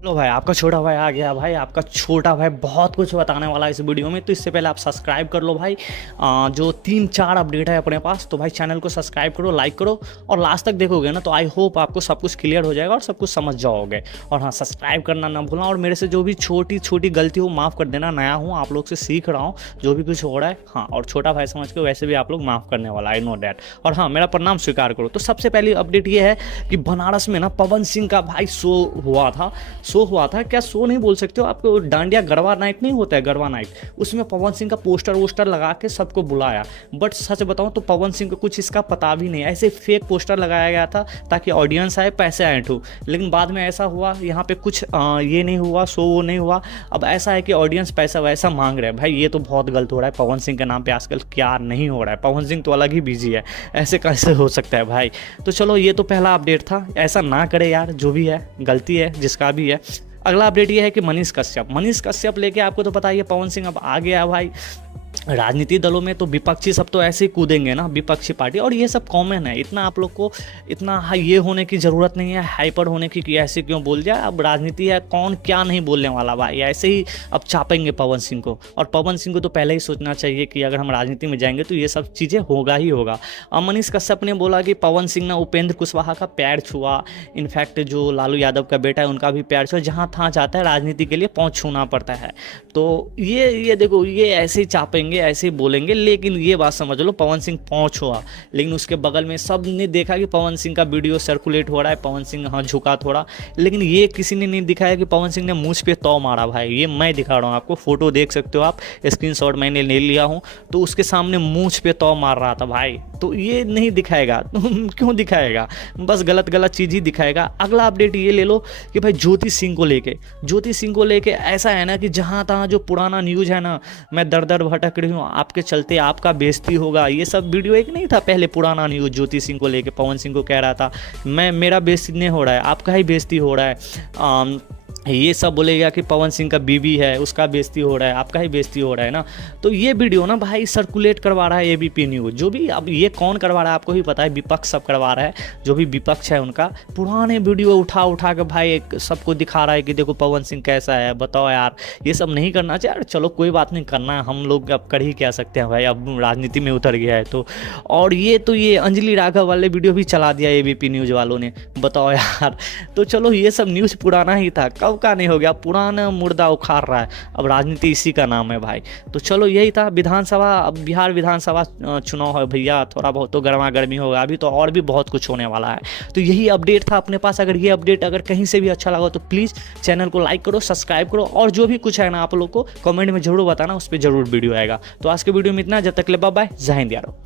लो भाई, आपका छोटा भाई आ गया। भाई आपका छोटा भाई बहुत कुछ बताने वाला है इस वीडियो में, तो इससे पहले आप सब्सक्राइब कर लो भाई। जो 3-4 अपडेट है अपने पास, तो भाई चैनल को सब्सक्राइब करो, लाइक करो और लास्ट तक देखोगे ना, तो आई होप आपको सब कुछ क्लियर हो जाएगा और सब कुछ समझ जाओगे। और हाँ, सब्सक्राइब करना ना भूलना और मेरे से जो भी छोटी छोटी गलती हो माफ़ कर देना। नया हूँ, आप लोग से सीख रहा हूँ जो भी कुछ हो रहा है। हाँ, और छोटा भाई समझ के वैसे भी आप लोग माफ़ करने वाला, आई नो डैट। और हाँ, मेरा प्रणाम स्वीकार करो। तो सबसे पहली अपडेट ये है कि बनारस में ना पवन सिंह का भाई शो हुआ था। क्या शो नहीं बोल सकते हो, आपको डांडिया गरबा नाइट नहीं होता है, गरबा नाइट, उसमें पवन सिंह का पोस्टर वोस्टर लगा के सबको बुलाया। बट सच बताऊं तो पवन सिंह को कुछ इसका पता भी नहीं, ऐसे फेक पोस्टर लगाया गया था ताकि ऑडियंस आए, पैसे आए ठू। लेकिन बाद में ऐसा हुआ यहाँ पे कुछ ये नहीं हुआ, शो वो नहीं हुआ। अब ऐसा है कि ऑडियंस पैसा वैसा मांग रहे हैं। भाई ये तो बहुत गलत हो रहा है, पवन सिंह के नाम पे आजकल क्या नहीं हो रहा है। पवन सिंह तो अलग ही बिजी है, ऐसे कैसे हो सकता है भाई। तो चलो, ये तो पहला अपडेट था, ऐसा ना करे यार, जो भी है गलती है जिसका भी है। अगला अपडेट ये है कि मनीष कश्यप लेके, आपको तो पता ही है पवन सिंह अब आ गया भाई राजनीति दलों में। तो विपक्षी सब तो ऐसे ही कूदेंगे ना, विपक्षी पार्टी, और ये सब कॉमन है। इतना आप लोग को इतना ये होने की ज़रूरत नहीं है, हाइपर होने की कि ऐसे क्यों बोल जाए। अब राजनीति है, कौन क्या नहीं बोलने वाला भाई, ऐसे ही अब चापेंगे पवन सिंह को। और पवन सिंह को तो पहले ही सोचना चाहिए कि अगर हम राजनीति में जाएंगे तो ये सब चीज़ें होगा ही होगा। अब मनीष कश्यप ने बोला कि पवन सिंह ने उपेंद्र कुशवाहा का पैर छुआ, इनफैक्ट जो लालू यादव का बेटा है उनका भी पैर छुआ। जहाँ था जाता है राजनीति के लिए पहुँच छूना पड़ता है। तो ये देखो, ये ऐसे ही चापेंगे, ऐसे ही बोलेंगे। लेकिन ये बात समझ लो, पवन सिंह पहुंच हुआ, लेकिन उसके बगल में सब ने देखा कि पवन सिंह का वीडियो सर्कुलेट हो रहा है, पवन सिंह हाँ झुका थोड़ा। लेकिन ये किसी ने नहीं दिखाया कि पवन सिंह ने मूंछ पे तौ मारा। भाई ये मैं दिखा रहा हूँ आपको, फोटो देख सकते हो आप, स्क्रीनशॉट मैंने ले लिया हूँ। तो उसके सामने मूंछ पे तौ मार रहा था भाई। तो ये नहीं दिखाएगा तो क्यों दिखाएगा, बस गलत गलत चीज़ ही दिखाएगा। अगला अपडेट ये ले लो कि भाई ज्योति सिंह को लेके ऐसा है ना कि जहाँ तहाँ जो पुराना न्यूज़ है ना, मैं दर दर भटक रही हूँ, आपके चलते आपका बेइज्जती होगा, ये सब वीडियो एक नहीं था पहले पुराना न्यूज़ ज्योति सिंह को लेके। पवन सिंह को कह रहा था मेरा बेइज्जती नहीं हो रहा है, आपका ही बेइज्जती हो रहा है। ये सब बोलेगा कि पवन सिंह का बीवी है, उसका बेइज्जती हो रहा है, आपका ही बेइज्जती हो रहा है ना। तो ये वीडियो ना भाई सर्कुलेट करवा रहा है एबीपी न्यूज़, जो भी। अब ये कौन करवा रहा है आपको ही पता है, विपक्ष सब करवा रहा है। जो भी विपक्ष है उनका पुराने वीडियो उठा के भाई सबको दिखा रहा है कि देखो पवन सिंह कैसा है। बताओ यार, ये सब नहीं करना चाहिए यार। चलो कोई बात नहीं, करना है, हम लोग अब कर ही क्या सकते हैं भाई, अब राजनीति में उतर गया है तो। और ये अंजलि राघव वाले वीडियो भी चला दिया एबीपी न्यूज़ वालों ने, बताओ यार। तो चलो, ये सब न्यूज़ पुराना ही था, कब का नहीं हो गया, पुराना मुर्दा उखाड़ रहा है। अब राजनीति इसी का नाम है भाई। तो चलो, यही था विधानसभा, अब बिहार विधानसभा चुनाव है भैया, थोड़ा बहुत तो गर्मा गर्मी होगा अभी, तो और भी बहुत कुछ होने वाला है। तो यही अपडेट था अपने पास। अगर ये अपडेट अगर कहीं से भी अच्छा लगा तो प्लीज़ चैनल को लाइक करो, सब्सक्राइब करो, और जो भी कुछ है ना आप लोग को कमेंट में जरूर बताना, उस पर जरूर वीडियो आएगा। तो आज के वीडियो में इतना, जब तक ले बाय बाय, जय हिंद यारो।